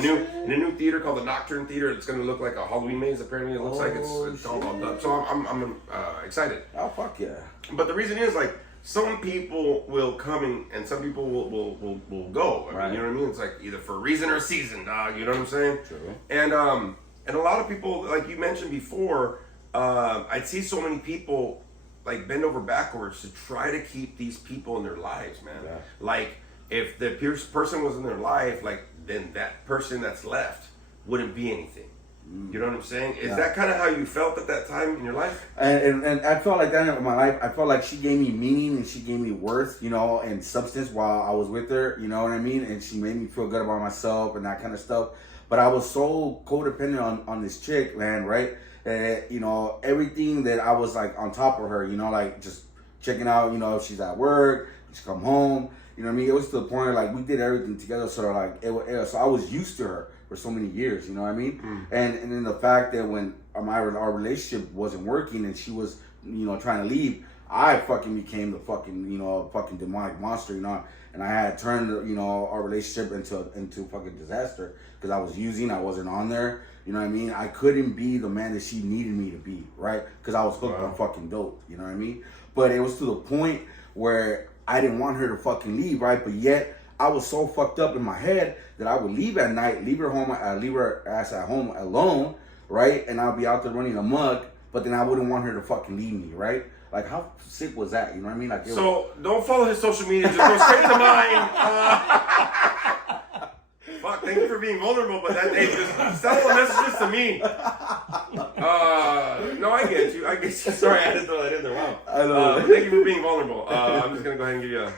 a new theater called the Nocturne Theater. It's gonna look like a Halloween maze. Apparently, it looks like it's all about that. So I'm excited. Oh fuck yeah! But the reason is like some people will come and some people will go. I mean, you know what I mean? It's like either for a reason or a season, dog. You know what I'm saying? True. And a lot of people, like you mentioned before, I'd see so many people like bend over backwards to try to keep these people in their lives, man. Yeah. Like if the person was in their life, like then that person that's left wouldn't be anything. You know what I'm saying? Is that kind of how you felt at that time in your life? And I felt like that in my life. I felt like she gave me meaning and she gave me worth, and substance while I was with her, you know what I mean? And she made me feel good about myself and that kind of stuff. But I was so codependent on this chick, man, right? Everything that I was like on top of her, like just checking out, if she's at work, she come home, you know what I mean? It was to the point like we did everything together, so like so I was used to her for so many years, you know what I mean? And then the fact that when our relationship wasn't working and she was, trying to leave, I fucking became the fucking, fucking demonic monster, and I had turned, our relationship into fucking disaster because I was I wasn't on there. You know what I mean? I couldn't be the man that she needed me to be, right? Because I was hooked on fucking dope, you know what I mean? But it was to the point where I didn't want her to fucking leave, right? But yet I was so fucked up in my head that I would leave at night, leave her ass at home alone, right? And I'll be out there running amok, but then I wouldn't want her to fucking leave me, right? Like how sick was that? You know what I mean? Like don't follow his social media. Just go straight to mine. Fuck, thank you for being vulnerable, but just sell the messages to me. No, I get you. Sorry, I had to throw that in there. Wow. I know. Thank you for being vulnerable. I'm just gonna go ahead and give you a.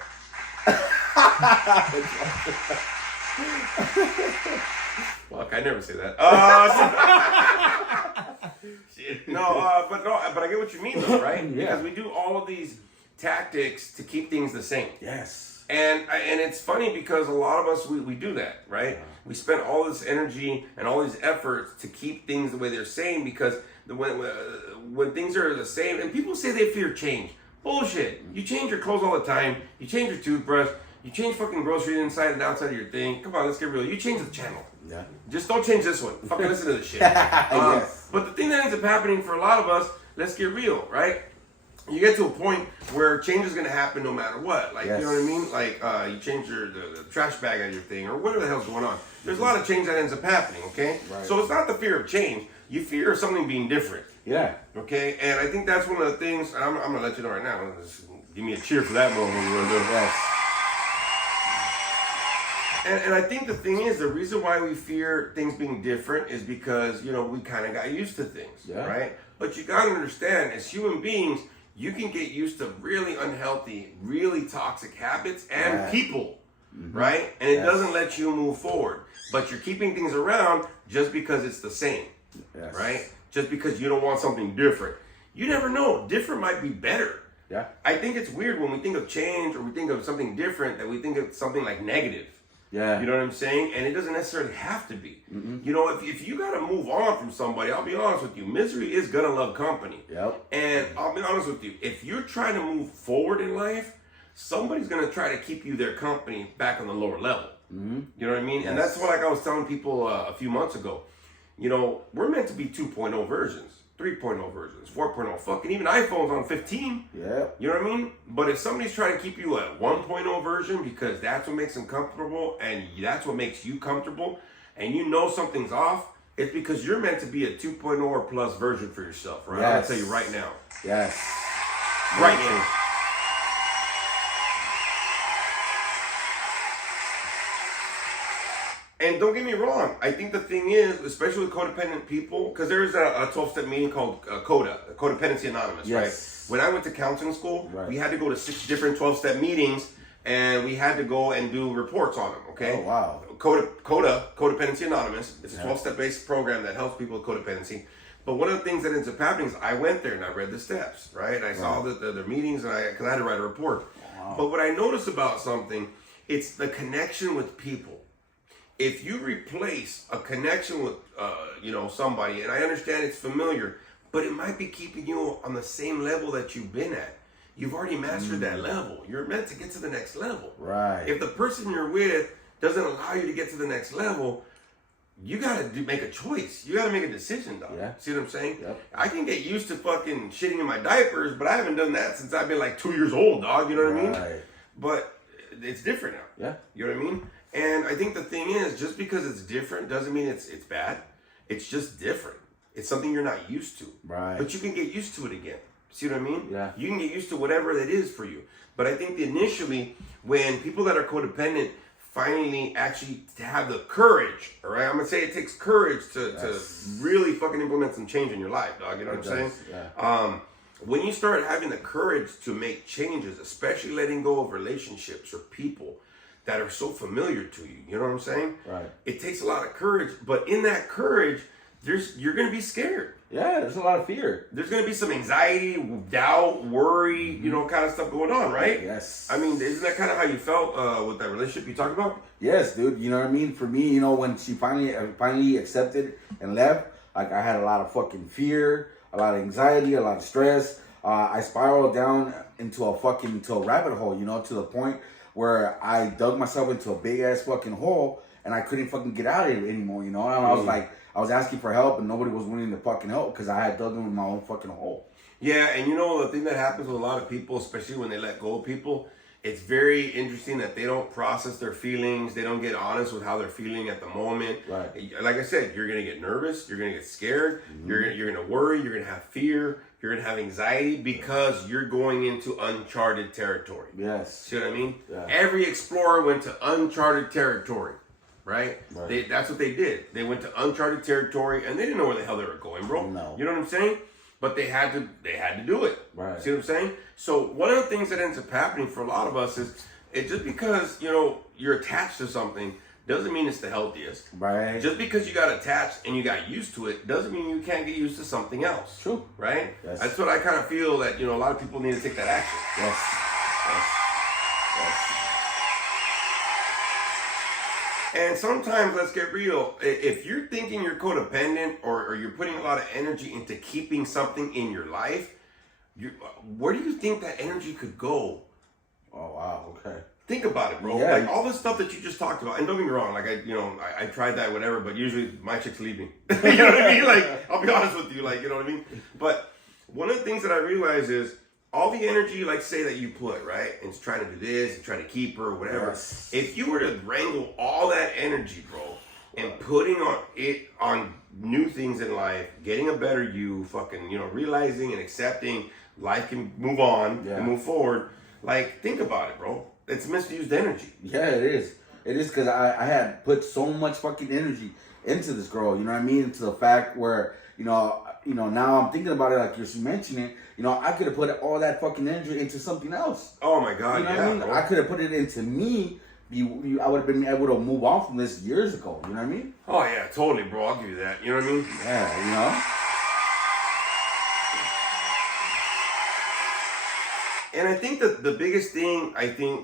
Fuck, I never say that. Shit. No, but I get what you mean though, right? Yeah. Because we do all of these tactics to keep things the same. Yes. And it's funny because a lot of us, we do that, right? We spend all this energy and all these efforts to keep things the way they're saying because when things are the same, and people say they fear change. Bullshit. You change your clothes all the time. You change your toothbrush. You change fucking groceries inside and outside of your thing. Come on, let's get real. You change the channel. Yeah. Just don't change this one. Fucking listen to this shit. Yes. But the thing that ends up happening for a lot of us, let's get real, right? You get to a point where change is going to happen no matter what. Like, you know what I mean? Like, you change the trash bag out of your thing or whatever the hell's going on. There's a lot of change that ends up happening, okay? Right. So it's not the fear of change. You fear something being different. Yeah. Okay? And I think that's one of the things, and I'm going to let you know right now. Just give me a cheer for that moment. Yes. And I think the thing is, the reason why we fear things being different is because, you know, we kind of got used to things, right? But you got to understand, as human beings, you can get used to really unhealthy, really toxic habits and people, right? And it doesn't let you move forward. But you're keeping things around just because it's the same, right? Just because you don't want something different. You never know. Different might be better. Yeah. I think it's weird when we think of change or we think of something different that we think of something like negative. Yeah. You know what I'm saying? And it doesn't necessarily have to be. You know, if you got to move on from somebody, I'll be honest with you, misery is going to love company. Yep. And I'll be honest with you, if you're trying to move forward in life, somebody's going to try to keep you their company back on the lower level. You know what I mean? Yes. And that's what, like I was telling people a few months ago. You know, we're meant to be 2.0 versions. 3.0 versions, 4.0, fucking even iPhones on 15. Yeah. You know what I mean? But if somebody's trying to keep you at 1.0 version because that's what makes them comfortable and that's what makes you comfortable and you know something's off, it's because you're meant to be a 2.0 or plus version for yourself, right? Yes. I'm going to tell you right now. Yes. Right now. And don't get me wrong, I think the thing is, especially with codependent people, because there's a 12-step meeting called Co-dependency Anonymous, right? When I went to counseling school, we had to go to 6 different 12-step meetings, and we had to go and do reports on them, okay? Oh, wow. Codependency Anonymous, it's a 12-step based program that helps people with codependency. But one of the things that ends up happening is I went there and I read the steps, right? I saw the meetings, because I had to write a report. Wow. But what I noticed about something, it's the connection with people. If you replace a connection with, somebody, and I understand it's familiar, but it might be keeping you on the same level that you've been at. You've already mastered that level. You're meant to get to the next level. Right. If the person you're with doesn't allow you to get to the next level, you got to make a choice. You got to make a decision, dog. Yeah. See what I'm saying? Yep. I can get used to fucking shitting in my diapers, but I haven't done that since I've been like 2 years old, dog. You know what I mean? But it's different now. Yeah. You know what I mean? And I think the thing is, just because it's different doesn't mean it's bad. It's just different. It's something you're not used to. Right. But you can get used to it again. See what I mean? Yeah. You can get used to whatever that is for you. But I think initially, when people that are codependent finally actually have the courage, all right? I'm going to say it takes courage to really fucking implement some change in your life, dog. You know what I'm saying? Yeah. When you start having the courage to make changes, especially letting go of relationships or people that are so familiar to you, you know what I'm saying? Right. It takes a lot of courage, but in that courage, you're going to be scared. Yeah, there's a lot of fear. There's going to be some anxiety, doubt, worry, kind of stuff going on, right? Yes. I mean, isn't that kind of how you felt with that relationship you talked about? Yes, dude. You know what I mean? For me, when she finally accepted and left, like I had a lot of fucking fear, a lot of anxiety, a lot of stress. I spiraled down into a rabbit hole, to the point where I dug myself into a big ass fucking hole and I couldn't fucking get out of it anymore, And I was like, I was asking for help and nobody was willing to fucking help because I had dug in my own fucking hole. Yeah, and the thing that happens with a lot of people, especially when they let go of people, it's very interesting that they don't process their feelings. They don't get honest with how they're feeling at the moment. Right. Like I said, you're going to get nervous. You're going to get scared. Mm-hmm. You're going to worry. You're going to have fear. You're going to have anxiety because you're going into uncharted territory. Yes. See what I mean? Yeah. Every explorer went to uncharted territory, right? That's what they did. They went to uncharted territory and they didn't know where the hell they were going, bro. No. You know what I'm saying? But they had to do it. Right. See what I'm saying? So one of the things that ends up happening for a lot of us is just because, you're attached to something doesn't mean it's the healthiest. Right. Just because you got attached and you got used to it doesn't mean you can't get used to something else. True. Right? Yes. That's what I kind of feel that, a lot of people need to take that action. Yes. And sometimes, let's get real. If you're thinking you're codependent or you're putting a lot of energy into keeping something in your life, where do you think that energy could go? Oh wow, okay. Think about it, bro. Yeah. Like all the stuff that you just talked about, and don't get me wrong, like I tried that, whatever, but usually my chicks leave me. You know what I mean? Like, I'll be honest with you, like, you know what I mean? But one of the things that I realize is all the energy, like say that you put, right, and trying to do this, and trying to keep her, whatever. Yes. If you were to wrangle all that energy, bro, and putting on new things in life, getting a better you, fucking, realizing and accepting life can move on and move forward. Like, think about it, bro. It's misused energy. Yeah, it is. It is because I had put so much fucking energy into this girl. You know what I mean? To the fact where now I'm thinking about it, like you're mentioning. I could have put all that fucking energy into something else. Oh my God! You know what I mean? Bro. I could have put it into me. I would have been able to move on from this years ago. You know what I mean? Oh yeah, totally, bro. I'll give you that. You know what I mean? Yeah, And I think that the biggest thing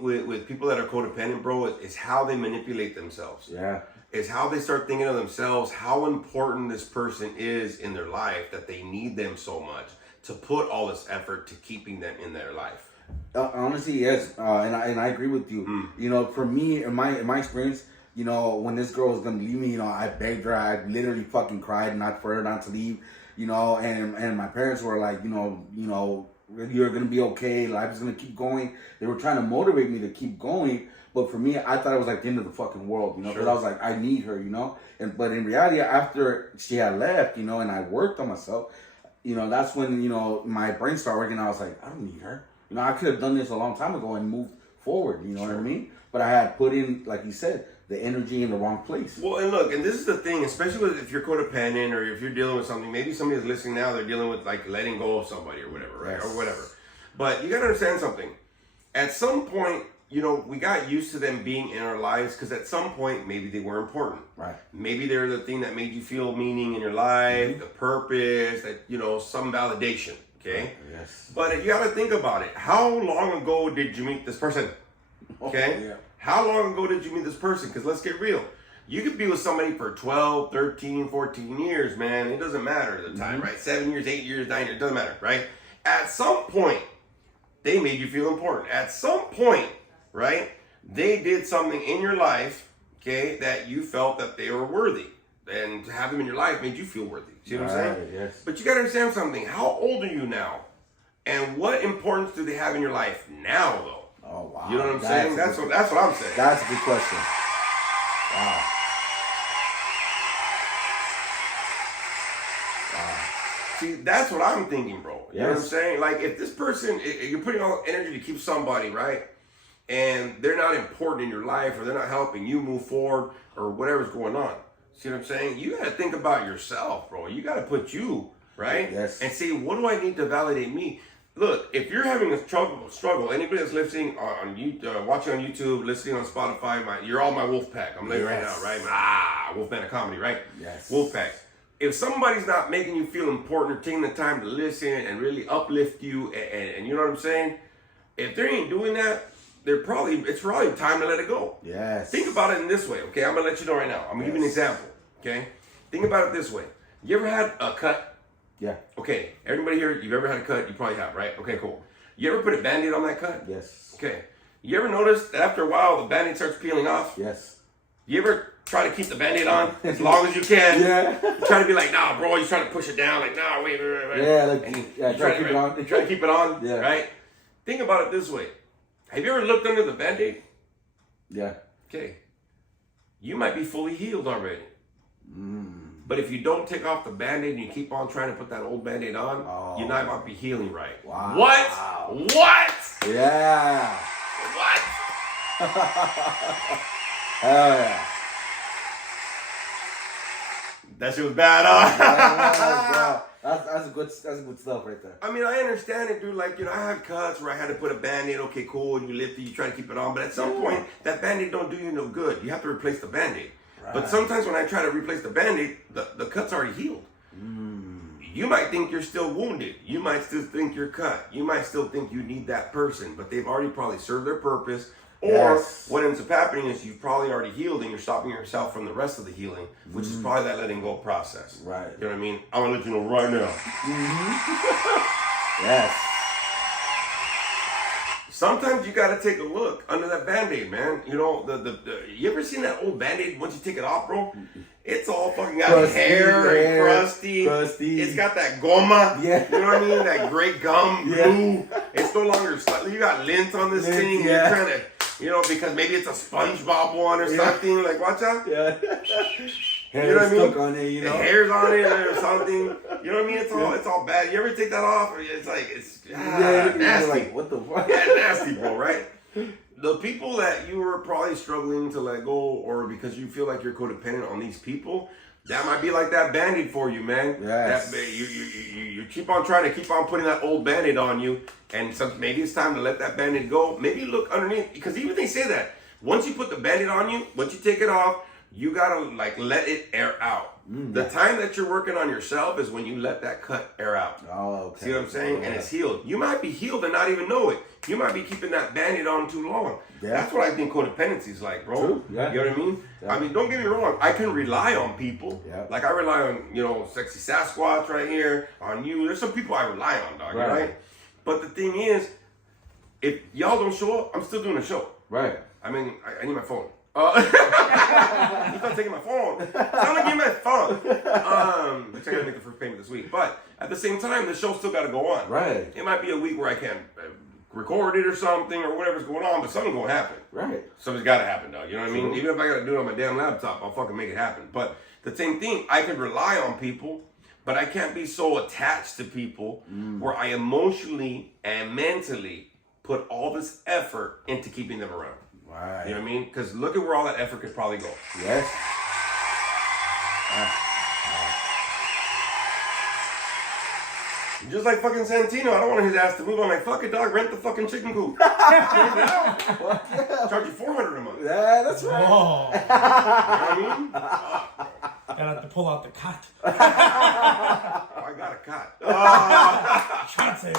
with people that are codependent, bro, is how they manipulate themselves. Yeah. Is how they start thinking of themselves, how important this person is in their life, that they need them so much to put all this effort to keeping them in their life. Honestly, yes, and I agree with you. For me, in my experience, when this girl was gonna leave me, I begged her. I literally fucking cried not for her not to leave. And my parents were like, you're gonna be okay. Life is gonna keep going. They were trying to motivate me to keep going, but for me, I thought it was like the end of the fucking world, because I was like, I need her, but in reality, after she had left, and I worked on myself, that's when my brain started working. I was like, I don't need her. I could have done this a long time ago and moved forward. You know what I mean? But I had put in, like you said, the energy in the wrong place. Well, and look, and this is the thing, especially if you're codependent or if you're dealing with something, maybe somebody that's listening now, they're dealing with like letting go of somebody or whatever, right? Yes. Or whatever. But you got to understand something. At some point, we got used to them being in our lives because at some point, maybe they were important. Right. Maybe they're the thing that made you feel meaning in your life, the purpose, that, some validation, okay? Yes. But you got to think about it. How long ago did you meet this person? Okay? Yeah. How long ago did you meet this person? Because let's get real. You could be with somebody for 12, 13, 14 years, man. It doesn't matter the time, right? 7 years, 8 years, 9 years, doesn't matter, right? At some point, they made you feel important. At some point, right, they did something in your life, okay, that you felt that they were worthy. And to have them in your life made you feel worthy. See what I'm saying? Yes. But you got to understand something. How old are you now? And what importance do they have in your life now, though? Oh, wow. You know what I'm saying? That's what I'm saying. That's a good question. Wow. See, that's what I'm thinking, bro. You know what I'm Yes. saying? Like, if this person, you're putting all the energy to keep somebody, right? And they're not important in your life, or they're not helping you move forward, or whatever's going on. See what I'm saying? You got to think about yourself, bro. You got to put you, right? Yes. And say, what do I need to validate me? Look, if you're having a struggle, anybody that's listening on YouTube, watching on YouTube, listening on Spotify, you're all my wolf pack. I'm letting you right now, right? Wolf band of comedy, right? Yes. Wolf pack. If somebody's not making you feel important or taking the time to listen and really uplift you, and you know what I'm saying? If they ain't doing that, it's probably time to let it go. Yes. Think about it in this way, okay? I'm gonna let you know right now. I'm gonna give you an example, okay? Think about it this way. You ever had a cut? Yeah. Okay, everybody here, you've ever had a cut? You probably have, right? Okay, cool. You ever put a Band-Aid on that cut? Yes. Okay. You ever notice that after a while the Band-Aid starts peeling off? Yes. You ever try to keep the Band-Aid on as long as you can? Yeah. You try to be like, nah, bro, you're trying to push it down, like, nah, wait. Yeah, like, And yeah, you try to keep it on. You try to keep it on, Yeah. right? Think about it this way. Have you ever looked under the Band-Aid? Yeah. Okay. You might be fully healed already. But if you don't take off the Band-Aid and you keep on trying to put that old Band-Aid on, you're not be healing right. Wow. What? Yeah. What? Hell yeah. That shit was bad, huh? That's good stuff right there. I mean, I understand it, dude. Like, I had cuts where I had to put a Band-Aid. Okay, cool. And you lift it, you try to keep it on. But at some point, that Band-Aid don't do you no good. You have to replace the Band-Aid. Right. But sometimes when I try to replace the Band-Aid, the cut's already healed. You might think you're still wounded. You might still think you're cut. You might still think you need that person. But they've already probably served their purpose. Or Yes. what ends up happening is you've probably already healed and you're stopping yourself from the rest of the healing, which is probably that letting go process. Right. You know what I mean? I'm gonna let you know right now. Yes. Sometimes you gotta take a look under that Band-Aid, man. You know, you ever seen that old Band-Aid once you take it off, bro? It's all fucking got Crusty hair and hair, crusty. crusty. It's got that goma. Yeah. You know what I mean? That great gum Yeah. glue. It's no longer, you got lint on this Lint, thing. yeah. You're trying to, you know, because maybe it's a SpongeBob one or something. Like, watch out. Yeah. Hair You know what I mean? stuck on it, you know. The hair's on it or something. You know what I mean? It's all bad. You ever take that off? It's like, You're nasty. like, what the fuck? Yeah, nasty, bro, right? The people that you were probably struggling to let go, or because you feel like you're codependent on these people, that might be like that Band-Aid for you, man. Yes. You keep on trying to keep on putting that old Band-Aid on you, and maybe it's time to let that Band-Aid go. Maybe look underneath, because even they say that once you put the Band-Aid on you, once you take it off, you gotta like let it air out. The time that you're working on yourself is when you let that cut air out. Oh, okay. See what I'm saying? Yeah. And it's healed. You might be healed and not even know it. You might be keeping that Band-Aid on too long. Yeah. That's what I think codependency is like, bro. True. Yeah. You know what I mean? Yeah. I mean, don't get me wrong. I can rely on people. Yeah. Like I rely on, you know, Sexy Sasquatch right here, on you. There's some people I rely on, dog, right? But the thing is, if y'all don't show up, I'm still doing the show. Right. I mean, I need my phone. He's not taking my phone. I'm gonna give my phone. Which I gotta make the first payment this week. But at the same time, the show's still gotta go on. Right. It might be a week where I can't record it or something or whatever's going on, but something's gonna happen. Right. Something's gotta happen, dog. You know what I mean? True. Even if I gotta do it on my damn laptop, I'll fucking make it happen. But the same thing, I can rely on people, but I can't be so attached to people where I emotionally and mentally put all this effort into keeping them around. Right. You know what I mean? Because look at where all that effort could probably go. Yes. Just like fucking Santino, I don't want his ass to move. I'm like, fuck it, dog, rent the fucking chicken coop. Charge you $400 a month. Yeah, that's right. Whoa. You know what I mean? Gotta have to pull out the cot. Oh, I got a cot. Chauncey.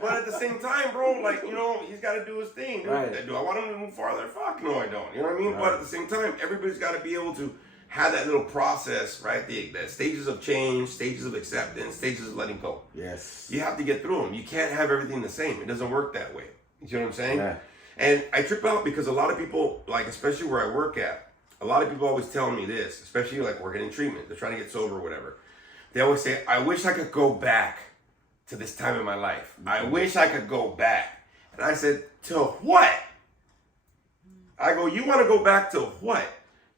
But at the same time, bro, like, you know, he's got to do his thing. Dude. Right. Do I want him to move farther? Fuck no, I don't. You know what I mean? Right. But at the same time, everybody's got to be able to have that little process, right? The stages of change, stages of acceptance, stages of letting go. Yes. You have to get through them. You can't have everything the same. It doesn't work that way. You see what I'm saying? Yeah. And I trip out because a lot of people, like, especially where I work at, a lot of people always tell me this, especially like working in treatment. They're trying to get sober or whatever. They always say, I wish I could go back to this time in my life. I wish I could go back. And I said, to what? I go, you want to go back to what?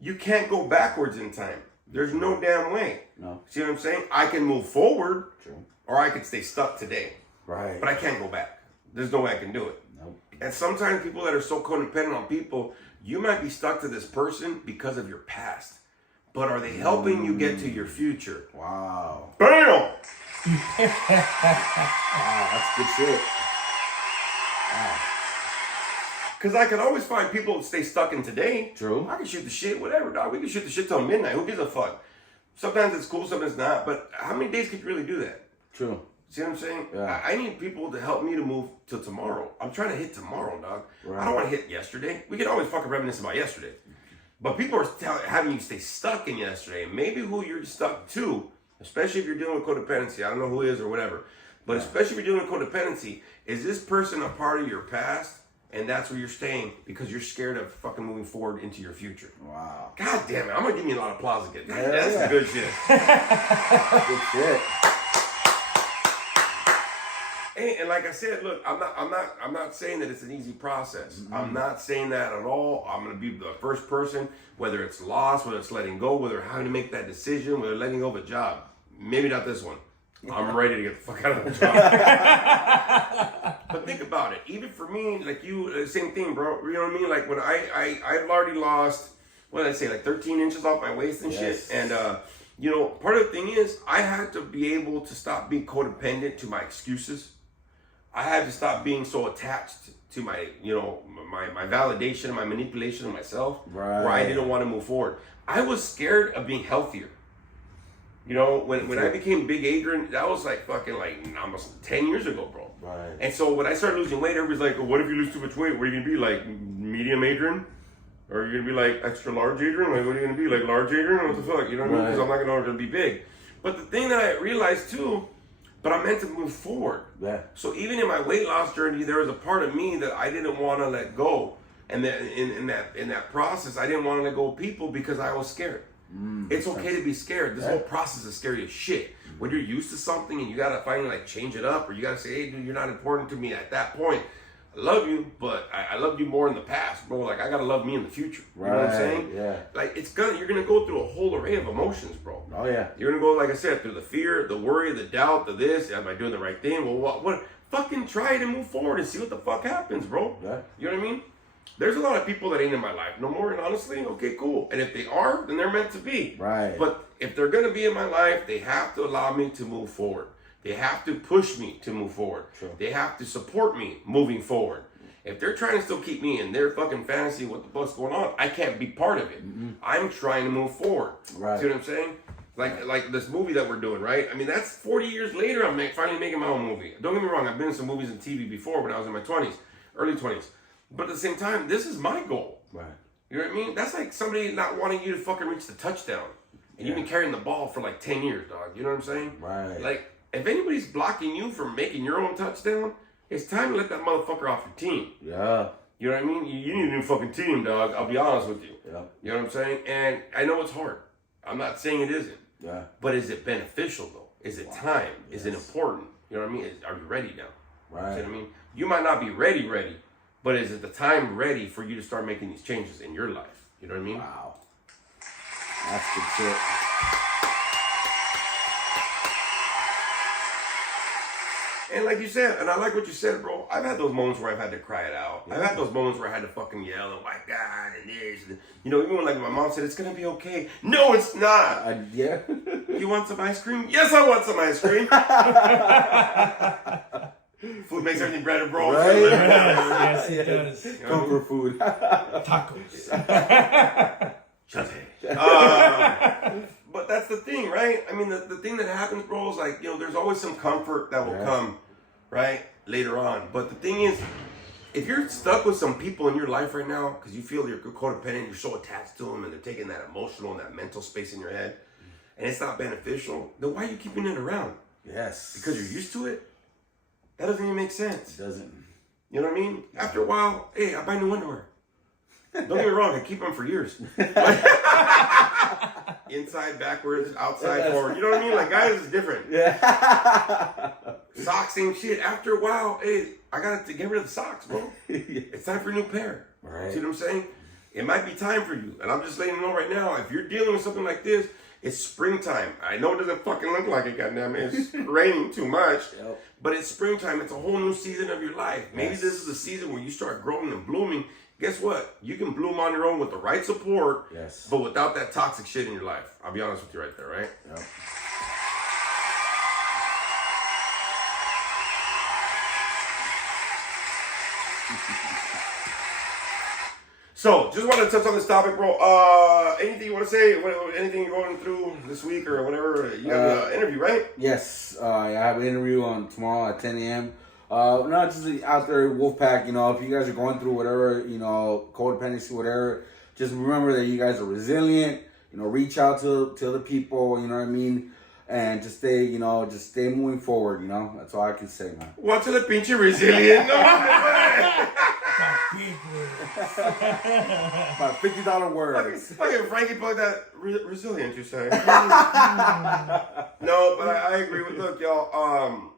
You can't go backwards in time. There's no damn way. No. See what I'm saying? I can move forward, True. or I could stay stuck today. Right. But I can't go back. There's no way I can do it. Nope. And sometimes people that are so codependent on people, you might be stuck to this person because of your past. But are they helping you get to your future? Wow. Bam! Wow, that's good shit. Wow. Because I could always find people that stay stuck in today. True. I can shoot the shit, whatever, dog. We can shoot the shit till midnight. Who gives a fuck? Sometimes it's cool, sometimes it's not. But how many days could you really do that? True. See what I'm saying? Yeah. I need people to help me to move to tomorrow. I'm trying to hit tomorrow, dog. Right. I don't want to hit yesterday. We can always fucking reminisce about yesterday. But people are having you stay stuck in yesterday. And maybe who you're stuck to, especially if you're dealing with codependency, I don't know who it is or whatever, but especially if you're dealing with codependency, is this person a part of your past? And that's where you're staying because you're scared of fucking moving forward into your future. Wow. God damn it. I'm going to give you a lot of applause again. Yeah, That's yeah. some good shit. Good shit. Hey, and like I said, look, I'm not saying that it's an easy process. Mm-hmm. I'm not saying that at all. I'm gonna be the first person, whether it's loss, whether it's letting go, whether how to make that decision, whether letting go of a job. Maybe not this one. I'm ready to get the fuck out of the job. But think about it. Even for me, like you, same thing, bro. You know what I mean? Like when I've already lost, what did I say, like 13 inches off my waist and Yes. shit. And you know, part of the thing is I had to be able to stop being codependent to my excuses. I had to stop being so attached to my, you know, my validation, my manipulation of myself, Right. where I didn't want to move forward. I was scared of being healthier. You know, when I became Big Adrian, that was like fucking like almost 10 years ago, bro. Right. And so when I started losing weight, everybody's like, well, what if you lose too much weight? What are you going to be, like medium Adrian? Or are you going to be like extra large Adrian? Like, what are you going to be, like large Adrian? What the fuck? You know what I mean? Because I'm not going to be big. But the thing that I realized too, but I'm meant to move forward. Yeah. So even in my weight loss journey, there was a part of me that I didn't want to let go. And then in that process, I didn't want to let go of people because I was scared. It's okay to be scared. This whole process is scary as shit. When you're used to something and you gotta finally like change it up, or you gotta say, hey dude, you're not important to me at that point. I love you, but I loved you more in the past, bro. Like I gotta love me in the future. You know what I'm saying? Yeah. Like you're gonna go through a whole array of emotions, bro. Oh yeah. You're gonna go, like I said, through the fear, the worry, the doubt, the this. Am I doing the right thing? Well, what? Fucking try it and move forward and see what the fuck happens, bro. Yeah. You know what I mean? There's a lot of people that ain't in my life no more, and honestly, okay, cool. And if they are, then they're meant to be. Right. But if they're gonna be in my life, they have to allow me to move forward. They have to push me to move forward. Sure. They have to support me moving forward. If they're trying to still keep me in their fucking fantasy, what the fuck's going on? I can't be part of it. I'm trying to move forward. Right. See what I'm saying? Like this movie that we're doing, right? I mean, that's 40 years later. I'm finally making my own movie. Don't get me wrong. I've been in some movies and TV before when I was in my 20s, early 20s. But at the same time, this is my goal. Right. You know what I mean? That's like somebody not wanting you to fucking reach the touchdown. And you've been carrying the ball for like 10 years, dog. You know what I'm saying? Right. Like, if anybody's blocking you from making your own touchdown, it's time to let that motherfucker off your team. Yeah. You know what I mean? You need a new fucking team, dog. I'll be honest with you. Yeah. You know what I'm saying? And I know it's hard. I'm not saying it isn't. Yeah. But is it beneficial, though? Is it time? Is it important? You know what I mean? Are you ready now? Right. You know what I mean? You might not be ready, but is it the time ready for you to start making these changes in your life? You know what I mean? Wow. That's good shit. And like you said, and I like what you said, bro. I've had those moments where I've had to cry it out. Yeah. I've had those moments where I had to fucking yell, oh my God, and this. And, you know, even when like my mom said, it's going to be okay. No, it's not. Yeah. You want some ice cream? Yes, I want some ice cream. Food makes everything better, bro. Right? Yes, it does. You know Comfort food. Tacos. But that's the thing, right? I mean, the thing that happens, bro, is like, you know, there's always some comfort that will come, right, later on. But the thing is, if you're stuck with some people in your life right now because you feel you're codependent, you're so attached to them, and they're taking that emotional and that mental space in your head, and it's not beneficial, then why are you keeping it around? Yes. Because you're used to it? That doesn't even make sense. It doesn't. You know what I mean? After a while, hey, I buy new underwear. Don't get me wrong, I keep them for years. Inside, backwards, outside, forward. You know what I mean? Like, guys, is different. Yeah. Socks, same shit. After a while, hey, I got to get rid of the socks, bro. It's time for a new pair. Right. See what I'm saying? It might be time for you. And I'm just letting you know right now, if you're dealing with something like this, it's springtime. I know it doesn't fucking look like it, goddamn it. It's raining too much. Yep. But it's springtime. It's a whole new season of your life. Maybe Yes. this is the season where you start growing and blooming. Guess what? You can bloom on your own with the right support, Yes. but without that toxic shit in your life. I'll be honest with you right there, right? Yep. So, just wanted to touch on this topic, bro. Anything you want to say? Anything you're going through this week or whatever? You have an interview, right? Yes. I have an interview on tomorrow at 10 a.m. Not just out there, Wolfpack, you know, if you guys are going through whatever, you know, codependency, whatever, just remember that you guys are resilient, you know, reach out to other people, you know what I mean? And just stay, you know, just stay moving forward, you know? That's all I can say, man. What's the pinche resilient? No, Big words. About $50 words. fucking Frankie put that resilient, you say. No, but I agree with, look, y'all,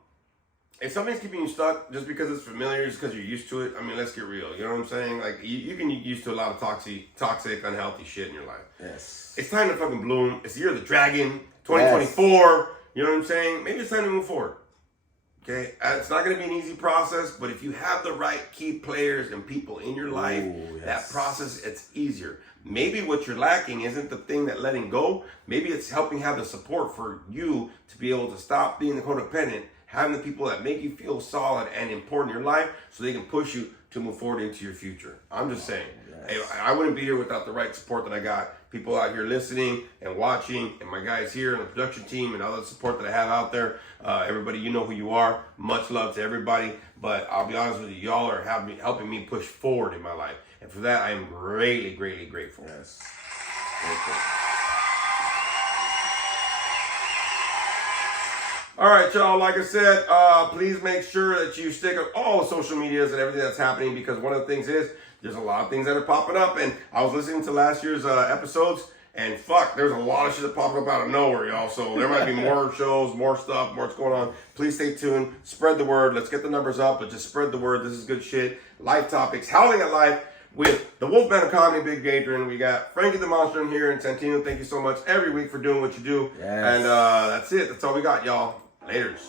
if something's keeping you stuck just because it's familiar, just because you're used to it, I mean, let's get real. You know what I'm saying? Like, you can get used to a lot of toxic, unhealthy shit in your life. Yes. It's time to fucking bloom. It's the year of the dragon, 2024. Yes. You know what I'm saying? Maybe it's time to move forward. Okay? It's not going to be an easy process, but if you have the right key players and people in your life, that process, it's easier. Maybe what you're lacking isn't the thing that letting go. Maybe it's helping have the support for you to be able to stop being the codependent, having the people that make you feel solid and important in your life so they can push you to move forward into your future. I'm just saying. I wouldn't be here without the right support that I got. People out here listening and watching, and my guys here and the production team and all the support that I have out there. Everybody, you know who you are. Much love to everybody. But I'll be honest with you, y'all are helping me push forward in my life. And for that, I am greatly, greatly grateful. Yes. All right, y'all. Like I said, please make sure that you stick up all the social medias and everything that's happening, because one of the things is there's a lot of things that are popping up. And I was listening to last year's episodes, and fuck, there's a lot of shit that popped up out of nowhere, y'all. So there might be more shows, more stuff, more what's going on. Please stay tuned. Spread the word. Let's get the numbers up, but just spread the word. This is good shit. Life topics, howling at life with the Wolfman of Comedy, Big Adrian. We got Frankie the Monster in here, and Santino. Thank you so much every week for doing what you do. Yes. And that's it. That's all we got, y'all. Laters.